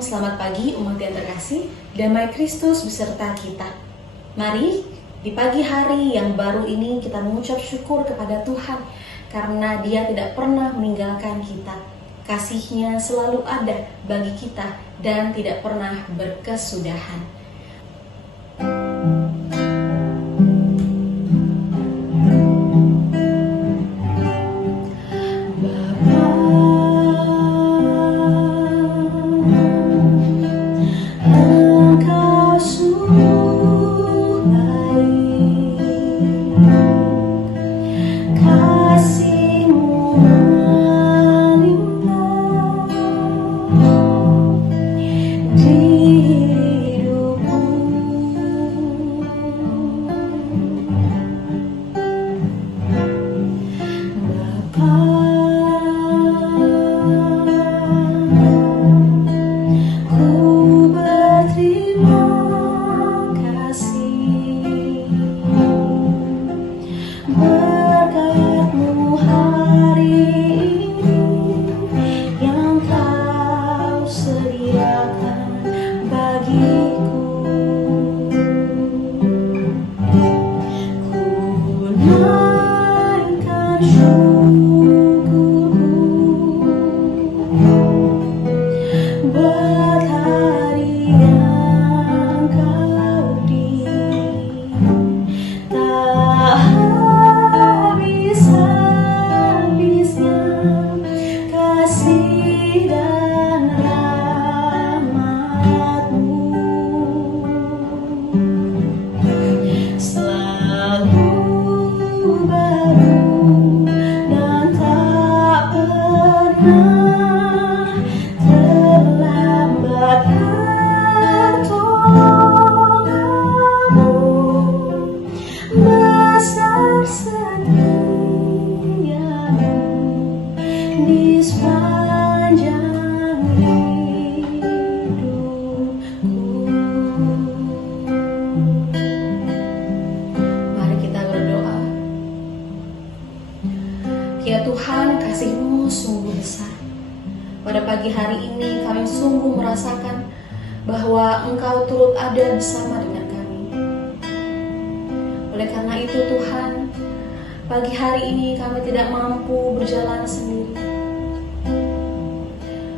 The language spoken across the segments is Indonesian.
Shalom, selamat pagi umat yang terkasih, damai Kristus beserta kita. Mari di pagi hari yang baru ini kita mengucap syukur kepada Tuhan karena Dia tidak pernah meninggalkan kita. Kasih-Nya selalu ada bagi kita dan tidak pernah berkesudahan. Ya Tuhan, kasih-Mu sungguh besar. Pada pagi hari ini kami sungguh merasakan bahwa Engkau turut ada bersama dengan kami. Oleh karena itu Tuhan, pagi hari ini kami tidak mampu berjalan sendiri.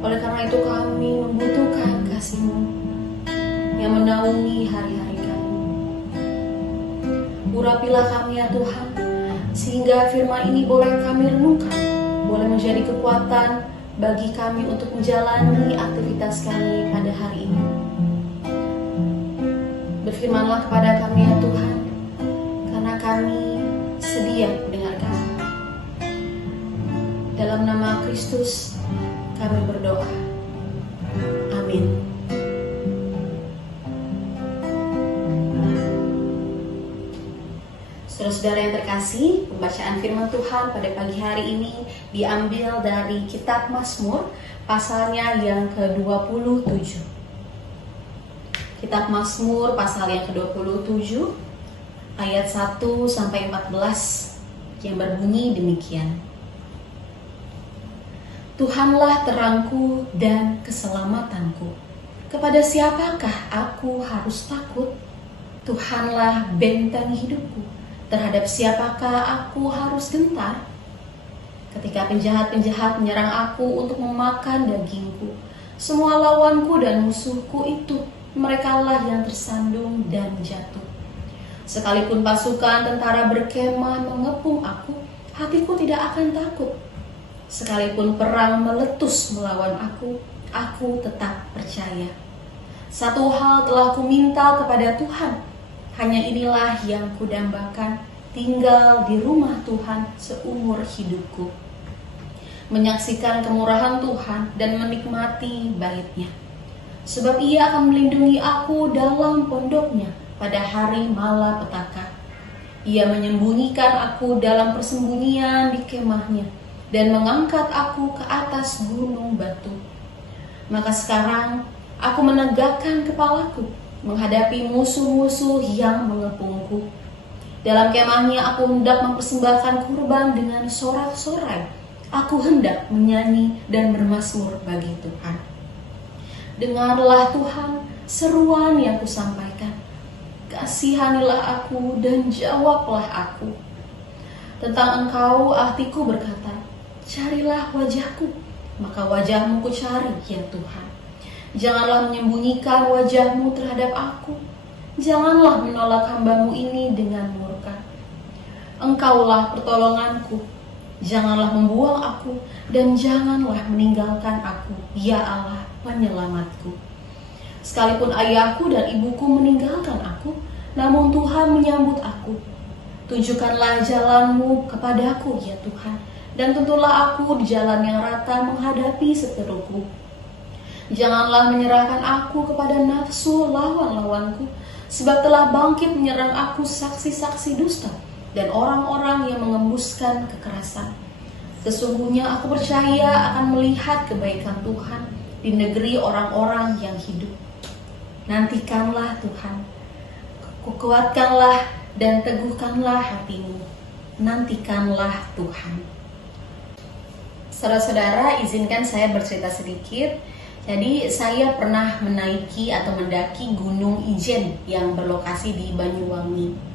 Oleh karena itu kami membutuhkan kasih-Mu yang menaungi hari-hari kami. Urapilah kami ya Tuhan, sehingga firman ini boleh kami renungkan, boleh menjadi kekuatan bagi kami untuk menjalani aktivitas kami pada hari ini. Berfirmanlah kepada kami ya Tuhan, karena kami sedia mendengarkan. Dalam nama Kristus kami berdoa. Amin. Saudara-saudara yang terkasih, pembacaan firman Tuhan pada pagi hari ini diambil dari kitab Mazmur, pasalnya yang ke-27. Kitab Mazmur pasal yang ke-27, ayat 1-14, yang berbunyi demikian. Tuhanlah terangku dan keselamatanku. Kepada siapakah aku harus takut? Tuhanlah benteng hidupku. Terhadap siapakah aku harus gentar? Ketika penjahat-penjahat menyerang aku untuk memakan dagingku, semua lawanku dan musuhku itu, merekalah yang tersandung dan jatuh. Sekalipun pasukan tentara berkemah mengepung aku, hatiku tidak akan takut. Sekalipun perang meletus melawan aku tetap percaya. Satu hal telah kuminta kepada Tuhan, hanya inilah yang kudambakan, tinggal di rumah Tuhan seumur hidupku, menyaksikan kemurahan Tuhan dan menikmati bait-Nya. Sebab Ia akan melindungi aku dalam pondok-Nya pada hari malapetaka. Ia menyembunyikan aku dalam persembunyian di kemah-Nya dan mengangkat aku ke atas gunung batu. Maka sekarang aku menegakkan kepalaku menghadapi musuh-musuh yang mengepungku. Dalam kemahnya aku hendak mempersembahkan kurban dengan sorak-sorai. Aku hendak menyanyi dan bermazmur bagi Tuhan. dengarlah Tuhan seruan yang kusampaikan. Kasihanilah aku dan jawablah aku. Tentang Engkau hatiku berkata, carilah wajahku, maka wajahmu ku cari, ya Tuhan. Janganlah menyembunyikan wajahmu terhadap aku. Janganlah menolak hamba-Mu ini dengan murka. Engkaulah pertolonganku. Janganlah membuang aku dan janganlah meninggalkan aku, ya Allah penyelamatku. Sekalipun ayahku dan ibuku meninggalkan aku, namun Tuhan menyambut aku. Tunjukkanlah jalan-Mu kepadaku, ya Tuhan, dan tuntunlah aku di jalan yang rata menghadapi seteruku. Janganlah menyerahkan aku kepada nafsu lawan-lawanku, sebab telah bangkit menyerang aku saksi-saksi dusta dan orang-orang yang mengembuskan kekerasan. Sesungguhnya aku percaya akan melihat kebaikan Tuhan di negeri orang-orang yang hidup. Nantikanlah Tuhan, kuatkanlah dan teguhkanlah hatimu. Nantikanlah Tuhan. Saudara-saudara, izinkan saya bercerita sedikit. Jadi saya pernah menaiki atau mendaki Gunung Ijen yang berlokasi di Banyuwangi.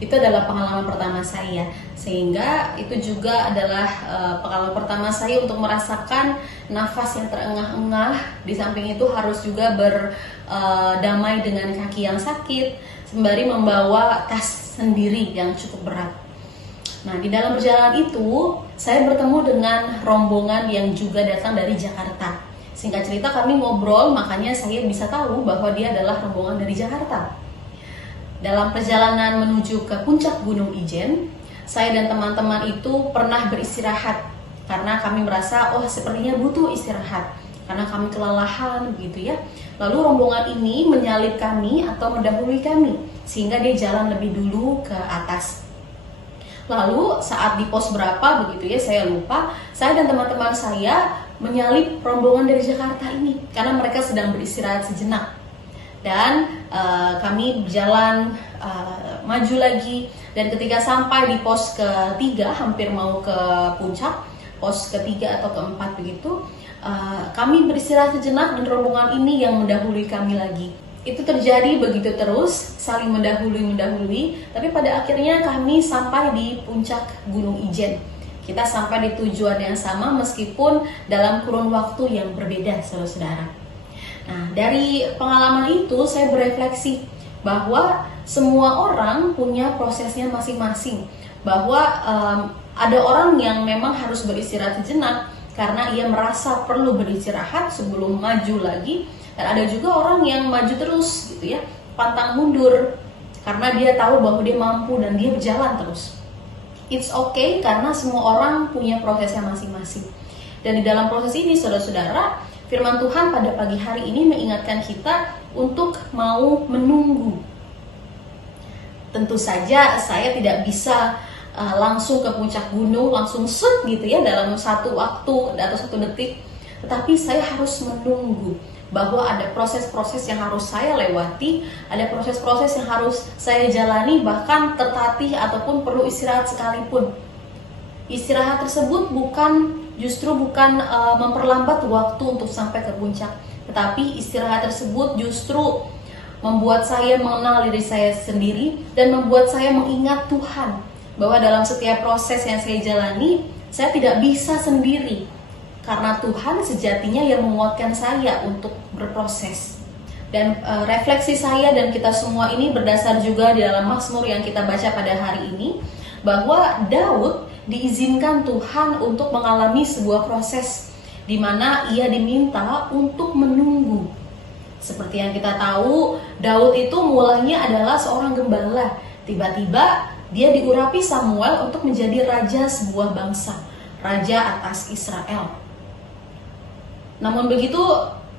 Itu adalah pengalaman pertama saya, sehingga itu juga adalah pengalaman pertama saya untuk merasakan nafas yang terengah-engah. Di samping itu harus juga berdamai dengan kaki yang sakit, sembari membawa tas sendiri yang cukup berat. Nah, di dalam perjalanan itu saya bertemu dengan rombongan yang juga datang dari Jakarta. Singkat cerita kami ngobrol, makanya saya bisa tahu bahwa dia adalah rombongan dari Jakarta. Dalam perjalanan menuju ke puncak Gunung Ijen, saya dan teman-teman itu pernah beristirahat karena kami merasa sepertinya butuh istirahat karena kami kelelahan gitu ya. Lalu rombongan ini menyalip kami atau mendahului kami sehingga dia jalan lebih dulu ke atas. Lalu saat di pos berapa begitu ya, saya lupa, saya dan teman-teman saya menyalip rombongan dari Jakarta ini karena mereka sedang beristirahat sejenak. Dan kami berjalan maju lagi, dan ketika sampai di pos ketiga, hampir mau ke puncak, pos ketiga atau keempat begitu, kami beristirahat sejenak dan rombongan ini yang mendahului kami lagi. Itu terjadi begitu terus, saling mendahului, tapi pada akhirnya kami sampai di puncak Gunung Ijen. Kita sampai di tujuan yang sama meskipun dalam kurun waktu yang berbeda, saudara-saudara. Nah, dari pengalaman itu saya berefleksi bahwa semua orang punya prosesnya masing-masing. Bahwa ada orang yang memang harus beristirahat sejenak karena ia merasa perlu beristirahat sebelum maju lagi. Dan ada juga orang yang maju terus gitu ya, pantang mundur karena dia tahu bahwa dia mampu dan dia berjalan terus. It's okay karena semua orang punya prosesnya masing-masing. Dan di dalam proses ini, saudara-saudara, firman Tuhan pada pagi hari ini mengingatkan kita untuk mau menunggu. Tentu saja saya tidak bisa langsung ke puncak gunung, langsung set gitu ya dalam satu waktu atau satu detik. Tetapi saya harus menunggu bahwa ada proses-proses yang harus saya lewati, ada proses-proses yang harus saya jalani, bahkan tertatih ataupun perlu istirahat sekalipun. Istirahat tersebut justru bukan memperlambat waktu untuk sampai ke puncak, tetapi istirahat tersebut justru membuat saya mengenal diri saya sendiri dan membuat saya mengingat Tuhan, bahwa dalam setiap proses yang saya jalani, saya tidak bisa sendiri. Karena Tuhan sejatinya yang menguatkan saya untuk berproses. Dan refleksi saya dan kita semua ini berdasar juga di dalam Mazmur yang kita baca pada hari ini, bahwa Daud diizinkan Tuhan untuk mengalami sebuah proses di mana ia diminta untuk menunggu. Seperti yang kita tahu, Daud itu mulanya adalah seorang gembala. Tiba-tiba dia diurapi Samuel untuk menjadi raja sebuah bangsa, raja atas Israel. Namun begitu,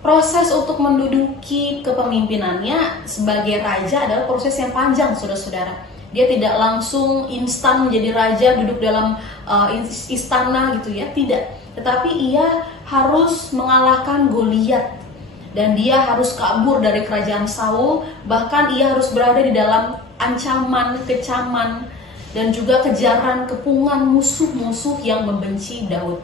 proses untuk menduduki kepemimpinannya sebagai raja adalah proses yang panjang, saudara-saudara. Dia tidak langsung instan menjadi raja, duduk dalam istana gitu ya, tidak. Tetapi ia harus mengalahkan Goliat, dan dia harus kabur dari kerajaan Saul. Bahkan ia harus berada di dalam ancaman, kecaman, dan juga kejaran, kepungan musuh-musuh yang membenci Daud.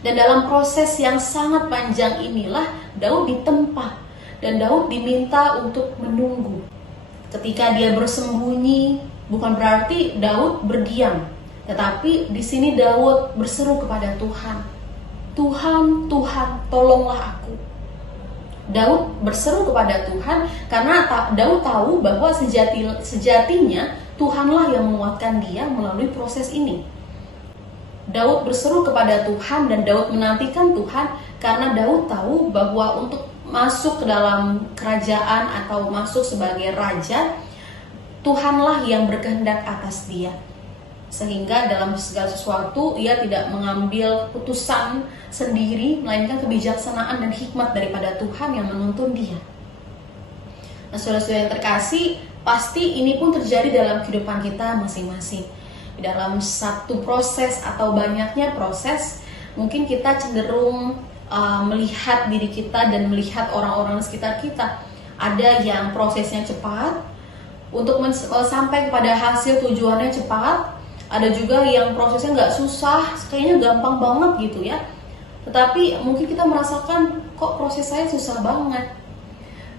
Dan dalam proses yang sangat panjang inilah Daud ditempa dan Daud diminta untuk menunggu. Ketika dia bersembunyi, bukan berarti Daud berdiam, tetapi di sini Daud berseru kepada Tuhan. Tuhan, Tuhan, tolonglah aku. Daud berseru kepada Tuhan karena Daud tahu bahwa sejatinya Tuhanlah yang menguatkan dia melalui proses ini. Daud berseru kepada Tuhan dan Daud menantikan Tuhan karena Daud tahu bahwa untuk masuk ke dalam kerajaan atau masuk sebagai raja, Tuhanlah yang berkehendak atas dia. Sehingga dalam segala sesuatu ia tidak mengambil putusan sendiri, melainkan kebijaksanaan dan hikmat daripada Tuhan yang menuntun dia. Nah, saudara-saudara yang terkasih, pasti ini pun terjadi dalam kehidupan kita masing-masing. Dalam satu proses atau banyaknya proses, mungkin kita cenderung melihat diri kita dan melihat orang-orang di sekitar kita. Ada yang prosesnya cepat, untuk sampai kepada hasil tujuannya cepat. Ada juga yang prosesnya nggak susah, kayaknya gampang banget gitu ya. Tetapi mungkin kita merasakan, kok proses saya susah banget.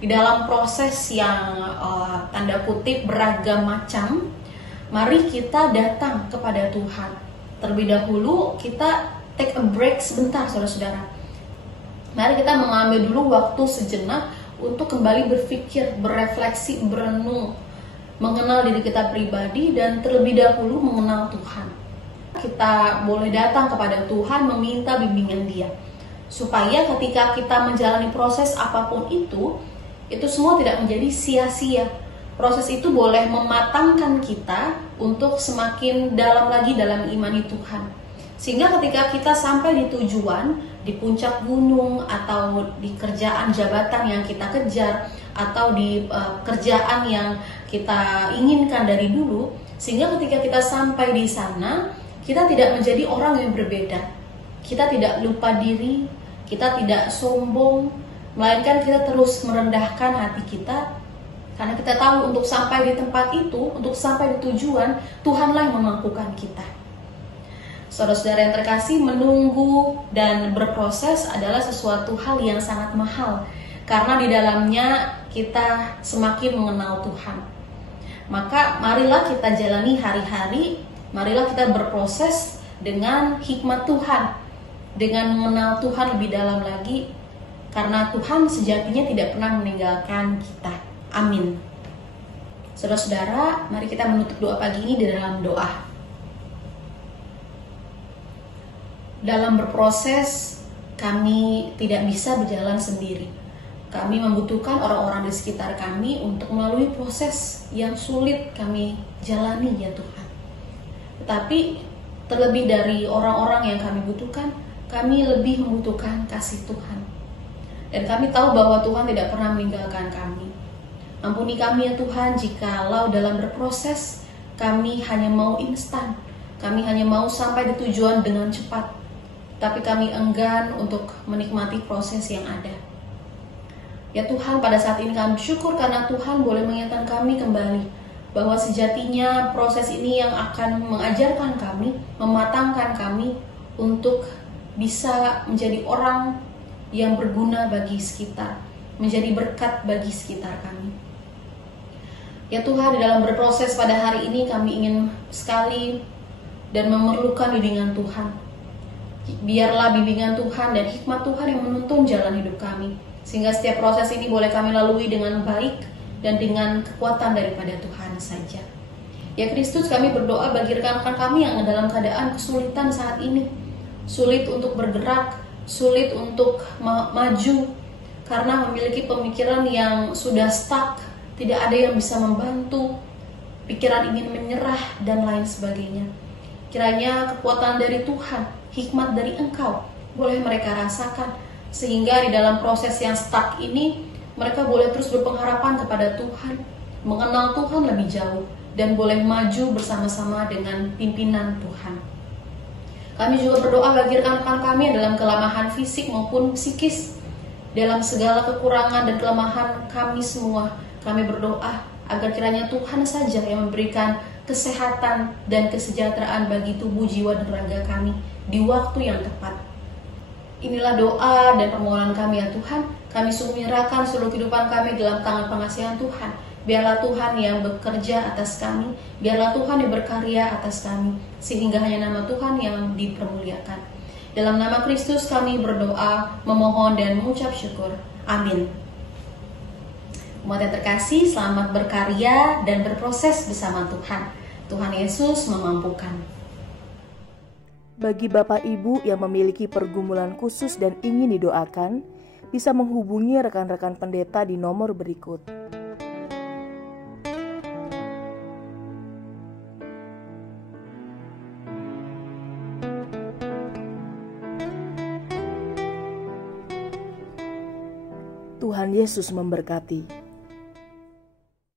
Di dalam proses yang tanda kutip beragam macam, mari kita datang kepada Tuhan. Terlebih dahulu kita take a break sebentar, saudara-saudara. Mari kita mengambil dulu waktu sejenak untuk kembali berpikir, berefleksi, berenung, mengenal diri kita pribadi dan terlebih dahulu mengenal Tuhan. Kita boleh datang kepada Tuhan meminta bimbingan Dia, supaya ketika kita menjalani proses apapun itu semua tidak menjadi sia-sia. Proses itu boleh mematangkan kita untuk semakin dalam lagi dalam imani Tuhan. Sehingga ketika kita sampai di tujuan, di puncak gunung atau di kerjaan jabatan yang kita kejar, atau di kerjaan yang kita inginkan dari dulu, sehingga ketika kita sampai di sana, kita tidak menjadi orang yang berbeda. Kita tidak lupa diri, kita tidak sombong, melainkan kita terus merendahkan hati kita. Karena kita tahu untuk sampai di tempat itu, untuk sampai di tujuan, Tuhanlah yang memampukan kita. Saudara-saudara yang terkasih, menunggu dan berproses adalah sesuatu hal yang sangat mahal. Karena di dalamnya kita semakin mengenal Tuhan. Maka marilah kita jalani hari-hari, marilah kita berproses dengan hikmat Tuhan. Dengan mengenal Tuhan lebih dalam lagi. Karena Tuhan sejatinya tidak pernah meninggalkan kita. Amin. Saudara-saudara, mari kita menutup doa pagi ini di dalam doa. Dalam berproses, kami tidak bisa berjalan sendiri. Kami membutuhkan orang-orang di sekitar kami untuk melalui proses yang sulit kami jalani, ya Tuhan. Tetapi terlebih dari orang-orang yang kami butuhkan, kami lebih membutuhkan kasih Tuhan. Dan kami tahu bahwa Tuhan tidak pernah meninggalkan kami. Ampuni kami ya Tuhan, jikalau dalam berproses kami hanya mau instan, kami hanya mau sampai di tujuan dengan cepat, tapi kami enggan untuk menikmati proses yang ada. Ya Tuhan, pada saat ini kami bersyukur karena Tuhan boleh mengingatkan kami kembali bahwa sejatinya proses ini yang akan mengajarkan kami, mematangkan kami untuk bisa menjadi orang yang berguna bagi sekitar, menjadi berkat bagi sekitar kami. Ya Tuhan, di dalam berproses pada hari ini kami ingin sekali dan memerlukan bimbingan Tuhan. Biarlah bimbingan Tuhan dan hikmat Tuhan yang menuntun jalan hidup kami, sehingga setiap proses ini boleh kami lalui dengan baik dan dengan kekuatan daripada Tuhan saja. Ya Kristus, kami berdoa bagi rekan-rekan kami yang dalam keadaan kesulitan saat ini, sulit untuk bergerak, sulit untuk maju karena memiliki pemikiran yang sudah stuck, tidak ada yang bisa membantu, pikiran ingin menyerah dan lain sebagainya. Kiranya kekuatan dari Tuhan, hikmat dari Engkau boleh mereka rasakan, sehingga di dalam proses yang stuck ini mereka boleh terus berpengharapan kepada Tuhan, mengenal Tuhan lebih jauh, dan boleh maju bersama-sama dengan pimpinan Tuhan. Kami juga berdoa bagi rekan-rekan kami dalam kelemahan fisik maupun psikis, dalam segala kekurangan dan kelemahan kami semua. Kami berdoa agar kiranya Tuhan saja yang memberikan kesehatan dan kesejahteraan bagi tubuh, jiwa, dan raga kami di waktu yang tepat. Inilah doa dan permohonan kami ya Tuhan. Kami sungguh menyerahkan seluruh kehidupan kami dalam tangan pengasihan Tuhan. Biarlah Tuhan yang bekerja atas kami, biarlah Tuhan yang berkarya atas kami, sehingga hanya nama Tuhan yang dipermuliakan. Dalam nama Kristus kami berdoa, memohon dan mengucap syukur. Amin. Umat yang terkasih, selamat berkarya dan berproses bersama Tuhan. Tuhan Yesus memampukan. Bagi Bapak Ibu yang memiliki pergumulan khusus dan ingin didoakan, bisa menghubungi rekan-rekan pendeta di nomor berikut. Tuhan Yesus memberkati.